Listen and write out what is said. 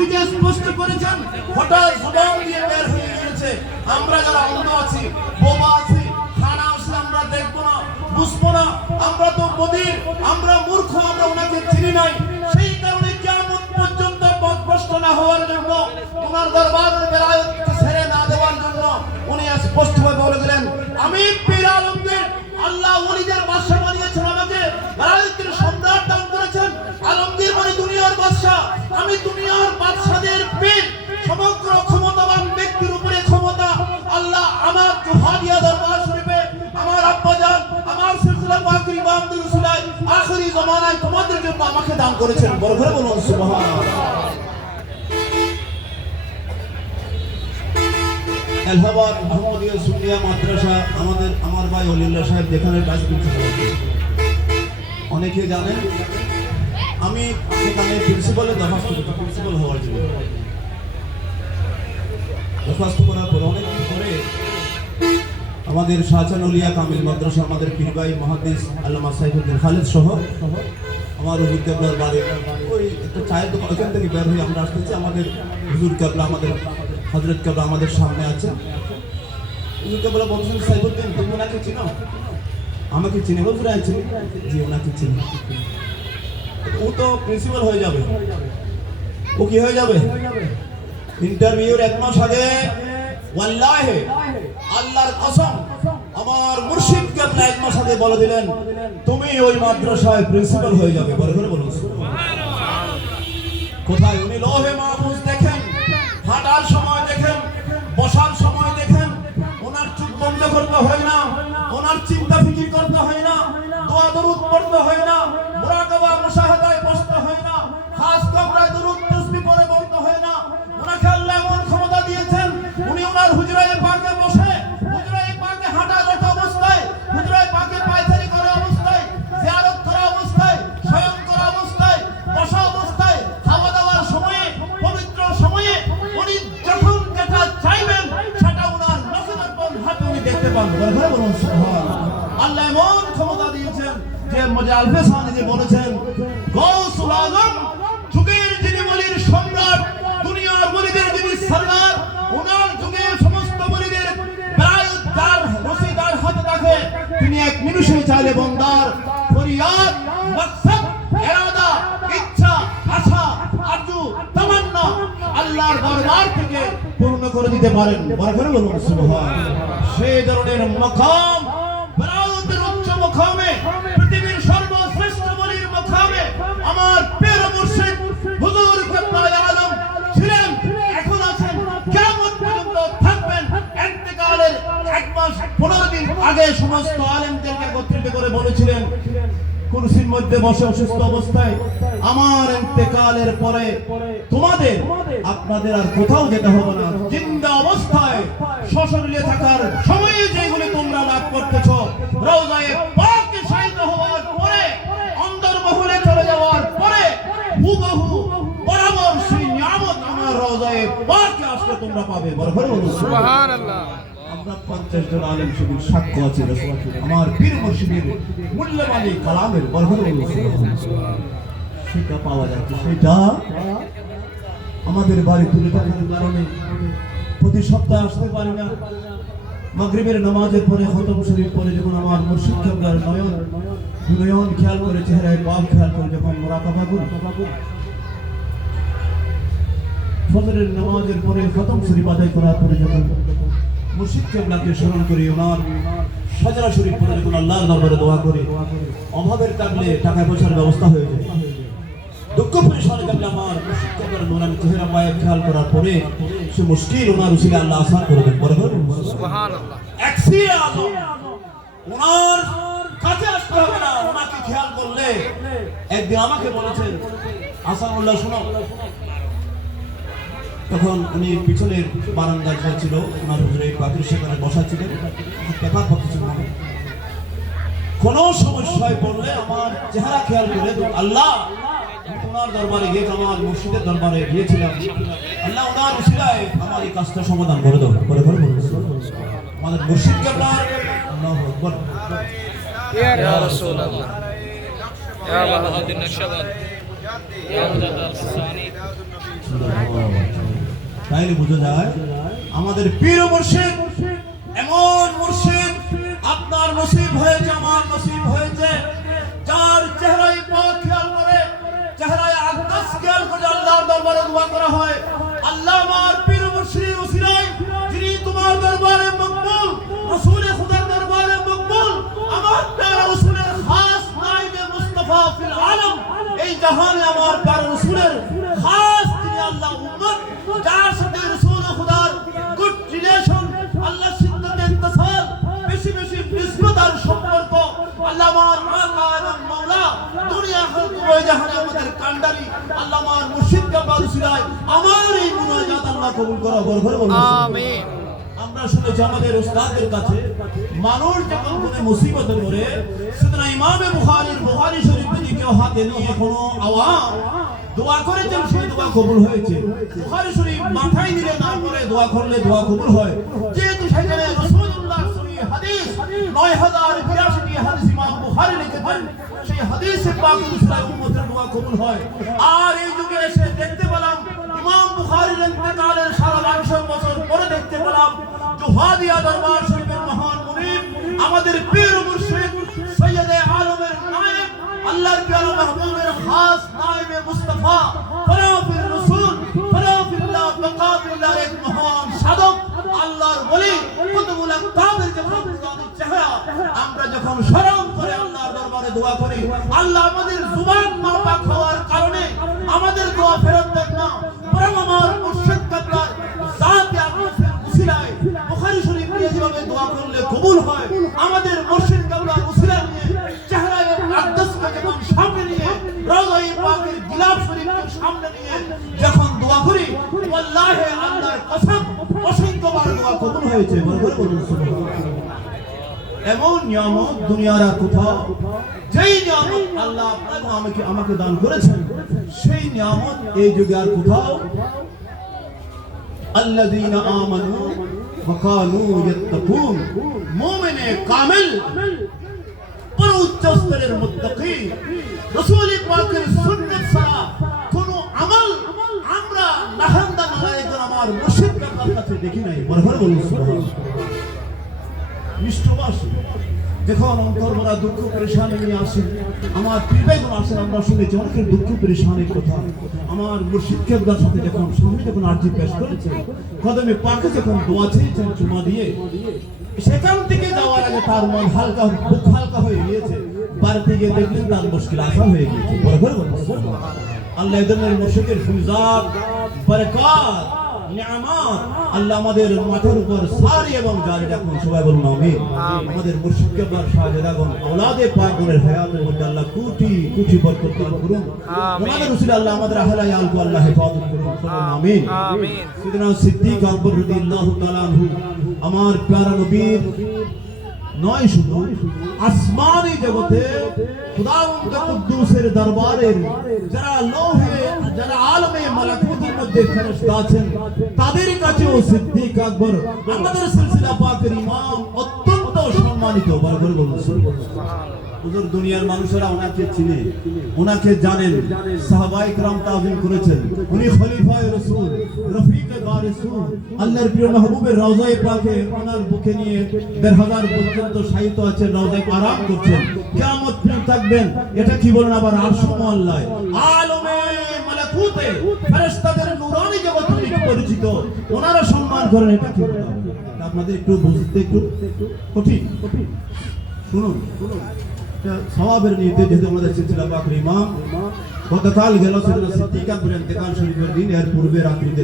নিজে স্পষ্ট করেছেন, হঠাৎ জবান দিয়ে বের হয়ে গিয়েছে। আমরা যারা অন্ধ আছি, বোবা আছি, খানা আসলে আমরা দেখবো না, বুঝবো না, আমরা তো বধির, আমরা মূর্খ, আমরা ওনাকে চিনি নাই। সেই কারণে কিয়ামত পর্যন্ত পথভ্রষ্ট না হওয়ার জন্য, ওনার দরবারের বেলায়েতকে ছেড়ে না দেওয়ার জন্য উনি স্পষ্টভাবে বলে দিলেন, আমি পীর আলমগীর আল্লাহ ওলিদের বাদশা বানিয়েছেন, আমাকে বেলায়েতের সম্রাট দান করেছেন। আলমগীর মানে দুনিয়ার বাদশা, আমি দুনিয়ার বাদশাদের পীর। সমগ্র ক্ষমতাবান ব্যক্তির উপরে ক্ষমতা আল্লাহ আমার জোহারিয়া দরবার শরীফে আমার আব্বাজান, আমার সিলসিলা পাকের ইমাম রাসূলুল্লাহ আখিরি জামানায় তোমাদের জন্য আমাকে দান করেছেন। বড় করে বলুন সুবহানাল্লাহ। এলাহাবাদ আহমদিয়া সুন্নিয়া মাদ্রাসা, আমার ভাই ওলিউল্লাহ সাহেব যেখানে কাজ করছে, অনেকে জানেন আমি সেখানে প্রিন্সিপালের দরখাস্ত করছি, প্রিন্সিপাল হওয়ার জন্য দরখাস্ত করার পর অনেক পরে আমাদের শাহজাহান উলিয়া কামিল মাদ্রাসা, আমাদের পীর ভাই মুহাদ্দিস আল্লামা সাইফুদ্দিন খালেদ সহ আমার হুজুর কেবলার বাড়ি ওই একটা চায়ের দোকান, ওইখান থেকে বের হয়ে আমরা আসতেছি। আমাদের হুজুর কেবলা, আমাদের হযরত কেবলা আমাদের সামনে আছে। হুজুর কেবলা বলছেন, সাইফুদ্দিন তুমি ওনাকে চিনো? আমাকে চিনে? হুজুর আছে, জি ওনাকে চিনি। ও তো প্রিন্সিপাল হয়ে যাবে। ও কি হয়ে যাবে? ইন্টারভিউর 1 মাস আগে ওয়াল্লাহি আল্লাহর কসম আমার মুর্শিদ কেবলা 1 মাস আগে বলে দিলেন, তুমি ওই মাদ্রাসায় প্রিন্সিপাল হয়ে যাবে। বলে করে বলুন সুবহানাল্লাহ। কোথায়? উনি লোহে মাহফুজ দেখেন, হাঁটার সময় দেখেন, বসার সময় দেখেন, ওনার চোখ বন্ধ করতে হয় না, ওনার চিন্তা ফিকির করতে হয় না, দোয়া দরুদ পড়তে হয় না, মুরাকাবা মুশাহাদায় বসতে হয় না, খাস কবরায় দরুদ তাসবিহ পড়ে বলতে হয় না। ওনাকে আল্লাহ এমন ক্ষমতা দিয়েছেন, উনি ওনার হুজরায়ে পাকে বসে, হুজরায়ে পাকে হাঁটাগত অবস্থায়, হুজরায়ে পাকে পায়চারি করা অবস্থায়, জিয়ারত করা অবস্থায়, শয়ন করা অবস্থায়, বসা অবস্থায়, খাওয়া দাওয়ার সময়ে, পবিত্র সময়ে উনি যখন যেটা চাইবেন সেটা ওনার নফলের পথ হাতে উনি দেখতে পান। বলে বলুন সুবহানাল্লাহ। আল্লাহ এমন ক্ষমতা দিয়েছেন যে মজা আলফে সানি যে বলেছেন, গৌসুল আজম যুগের যিনি ওলির সম্রাট, দুনিয়ার ওলিদের যিনি সরদার, ওনার যুগে সমস্ত ওলিদের বেলায়েত যার রশিদার হাতে থাকে, তিনি এক নিমিষে চাইলে বন্দার ফরিয়াদ, মাকসাদ, ইরাদা, ইচ্ছা, আশা, আরজু, তামান্না আল্লাহর দরবার থেকে পূর্ণ করে দিতে পারেন। বলে করে বলুন সুবহানাল্লাহ। সেই ধরনের মাকাম, বেলায়েতের উচ্চ মাকামে, পৃথিবীর সর্বশ্রেষ্ঠ ওলির মাকামে আমার পীর মুর্শিদ হুজুর কেবলা আলম ছিলেন, এখন আছেন, কিয়ামত পর্যন্ত থাকবেন। ইন্তেকালের 1 মাস 15 দিন আগে সমস্ত আলেমদেরকে একত্রিত করে বলেছিলেন, কুরসির মধ্যে বসে অসুস্থ অবস্থায়, আমার ইন্তেকালের পরে তোমাদের আপনাদের আর কোথাও যেতে হবে না, জিন্দা অবস্থায় সশরীরে থাকার সময়ে যেগুলি তোমরা লাভ করতেছো, রওজায়ে পাকে শায়িত হওয়ার পরে, অন্তর্মহলে চলে যাওয়ার পরে হুবহু বরাবর সেই নিয়ামত আমার রওজায়ে পাকে আসলে তোমরা পাবে। বরকত বলুন সুবহানাল্লাহ। আমরা 50 জন আলেম শিবির সাক্ষ্য আছে আমার পীর মুর্শিদের মূল্যবানী কালামের। বরকত বলুন সুবহানাল্লাহ। সেটা পাওয়া যাচ্ছে, সেটা আমাদের বাড়ি তুলে থাকার কারণে প্রতি সপ্তাহে আসতে পারি না। মাগরিবের নামাজের পরে খতম শরীফ পরে যখন আমার মুর্শিদ কেবলার নয়ন খেয়াল করে, চেহারায় পাক খেয়াল করে যখন মুরাকাবা করি, ফজরের নামাজের পরে খতম শরীফ আদায় করার পরে যখন মুর্শিদ কেবলাকে স্মরণ করি, ওনার সাজরা শরীফ পরে যখন আল্লাহর দরবারে দোয়া করি, অভাবের কাটলে টাকা পয়সার ব্যবস্থা হয়ে যায়। দুঃখ পরিশানি কাটলে আমার মুর্শিদ কেবলার নুরানি চেহারা পায়ে খেয়াল করার পরে সে মুশকিল ওনার উসিলে আল্লাহ আসান করে দেন। বরকত সুবহানাল্লাহ। একসিয়া আলম ওনার কাছে আসতে হবে না, ওনাকে খেয়াল করলে। একদিন আমাকে বলেছেন, আসানুল্লাহ শোনো, তখন উনি পিছনের বারান্দায় ছিল, ওনার হুজুরে পাকের সেখানে বসা ছিলেন, পেপার পড়তেছেন। কোনো সমস্যায় পড়লে আমার চেহারা খেয়াল করে, আল্লাহ ওনার দরবারে গিয়ে, আমার মুর্শিদের দরবারে গিয়েছিলাম, আল্লাহ ওনার উসিলায় আমার এই কাজটা সমাধান করে দাও। করে করে আমাদের মুর্শিদ কেবলার আল্লাহু আকবার। ইয়া রাসূলুল্লাহ, ইয়া বাহাউদ্দিন নকশবন্দ, ইয়া মুজাদ্দিদ আল-হুসাইনি। তাইলে বোঝা যায় আমাদের পীর মুর্শিদ এমন মুর্শিদ, আপনার নসিব হয়েছে, আমার নসিব হয়েছে, যার চেহারায় পাক খেয়াল করে, চেহারায় আকদাস খেয়াল করে আল্লাহর দরবারে দোয়া করা হয়। আল্লাহ আমার পীর মুর্শিদের ওসিলায় যিনি তোমার দরবারে মকবুল, রাসূল খুদার দরবারে মকবুল, আমার প্যারা রাসূলের খাস নাইবে মুস্তাফা ফিল আলম, এই জাহানে আমার প্যারা রাসূলের খাস তিনি আল্লাহ উম্মত, যার সাথে রাসূল খুদার গুড রিলেশন, আল্লাহ সিদ্দতে ইত্তিসাল, বেশি বেশি নিসবত আর সম্পর্ক, আল্লাহ আমার আকা এবং মাওলা দুনিয়া আখিরাত ওই জাহানে আমাদের কান্ডারি আল্লাহ আমার মুর্শিদ কাবার উসিলায় আমার এই মুনাজাত আল্লাহ কবুল করো, বরকত বলুন আমিন। আমরা শুনেছি আমাদের উস্তাদের কাছে মানুষ যখন কোনো মুসিবতে পড়ে, সেদিন ইমামে বুখারী শরীফ থেকে কেউ হাতে নিয়ে কোনো আওয়াম দোয়া করেছেন, সেই দোয়া কবুল হয়েছে। বুখারী শরীফ মাথায় নিলে না করে দোয়া করলে দোয়া কবুল হয়, যেহেতু সেখানে রাসূলুল্লাহ সহিহ হাদিস 9082টি হাদিস ইমাম বুখারী লিখেছেন, সেই হাদিসে পাক অনুসারে উম্মতের দোয়া কবুল হয়। আর এই যুগে এসে দেখতে পেলাম ইমাম বুখারীর ইন্তেকালের 550 বছর পরে দেখতে পেলাম জুহাদিয়া দরবার শরীফের মহান মুনিব আমাদের পীর মুর্শিদ সৈয়দে আলমের নায়েব, আল্লাহর প্যারা মাহবুবের খাস নায়েবে মুস্তাফা ফরাফির রাসূল ফরাফিল্লাহ বাকাবিল্লাহ এক মহান সাধক, আল্লাহর ওলি কুতুবুল আকতাবের যে মুকদ্দামের চেহারা, আমরা যখন স্মরণ করে আল্লাহর দরবারে দোয়া করি, আল্লাহ আমাদের জুবান মাপাক হওয়ার কারণে আমাদের দোয়া ফেরত দেন না, বরং আমার মুর্শিদ কাবলার জাতে আকরামের উসিলায় বুখারী শরীফ নিয়ে যেভাবে দোয়া করলে কবুল হয়, আমাদের মুর্শিদ কাবলার উসিলা নিয়ে চেহারায় আকদাসকে যখন সামনে নিয়ে রওজায়ে পাকের গিলাফ শরীফকে সামনে নিয়ে যখন দোয়া করি, ওয়াল্লাহি আল্লাহর কসম অসংখ্যবার দোয়া কবুল হয়েছে, বরকত বলুন সুবহানাল্লাহ। এমন নিয়ামত দুনিয়ার আর কোথাও, যেই নিয়ামত আল্লাহ আপনাকে আমাকে দান করেছেন, সেই নিয়ামত এই যুগে আর কোথাও। আল্লাযীনা আমানু ওয়া কানু ইয়াত্তাকুন, মুমিনে কামিল পর উচ্চ স্তরের মুত্তাকি, রাসূল পাকের সুন্নাত ছাড়া কোনো আমল আমরা নাহান্দা নারায়ণ আমার মুর্শিদ কাবলার কাছে দেখি নাই, বরকত বলুন সুবহানাল্লাহ। মিষ্টবাসী যখন অন্তর ভরা দুঃখ পরেশানি নিয়ে আসেন, আমার পীরবাইগুলো আসেন, আমরা শুনেছি অনেকের দুঃখ পরেশানির কথা, আমার মুর্শিদ কেবলার সাথে যখন সামনে যখন আরজি পেশ করেছে, কদমে পাকে যখন দোয়া চেয়েছেন চুমা দিয়ে, সেখান থেকে যাওয়ার আগে তার মন হালকা, বুক হালকা হয়ে গিয়েছে, বাড়িতে গিয়ে দেখলেন তার মুশকিল আসান হয়ে গিয়েছে, বরকত বলুন সুবহানাল্লাহ। আল্লাহ এদের মুর্শিদের ফুজাত বরকত নিয়ামত আল্লাহ আমাদের মাথার উপর সারি এবং জারি রাখুন, সবাই বলুন আমিন। আমাদের মুর্শিদ কেবলার শাহজাদাগণ আওলাদে পাকের হায়াতের মধ্যে আল্লাহ কোটি কোটি বরকত দান করুন, আমাদের উসিলা আল্লাহ আমাদের আহলে আলকে আল্লাহ হেফাজত করুন, বলুন আমিন। সাইয়েদনা সিদ্দিক আকবর রাদিয়াল্লাহু তাআলা আনহু আমার প্যারা নবীর নয় শুধু আসমানি জগতে খুদাবন্দ কুদ্দুসের দরবারের যারা লোহে, যারা আলমে মালাকুতের মধ্যে ফেরেশতা আছেন, তাদের কাছেও সিদ্দিক আকবর আমাদের সিলসিলা পাকের ইমাম অত্যন্ত সম্মানিত, বরকত বলুন সুবহানাল্লাহ। হুজুর দুনিয়ার মানুষেরা ওনাকে চিনে, ওনাকে জানেন, সাহাবায়ে کرام তাজিম করেছেন, উনি খলিফায়ে রাসূল, রফিকে গারিসুল, আল্লাহর প্রিয় মাহবুবের রওজায়ে পাকে ওনার বুকে নিয়ে ১৫০০ পর্যন্ত শায়িত আছেন, রওজায় আরাম করছেন, কিয়ামত পর্যন্ত থাকবেন। এটা কি বলেন আবার আরশ মোয়াল্লায় আলমে মালাকুতে ফেরেশতাদের নূরানি জগৎ থেকে পরিচিত, ওনারা সম্মান করেন, এটা কি বলেন? আপনাদের একটু বুঝতে একটু কঠিন, শুনুন। সওয়াবের নিয়তে যেহেতু আমাদের সিলসিলা পাকের ইমাম গতকাল গেল সিদ্দিক আকবরের ইন্তেকাল শরীফের দিন, এর পূর্বে রাত্রিতে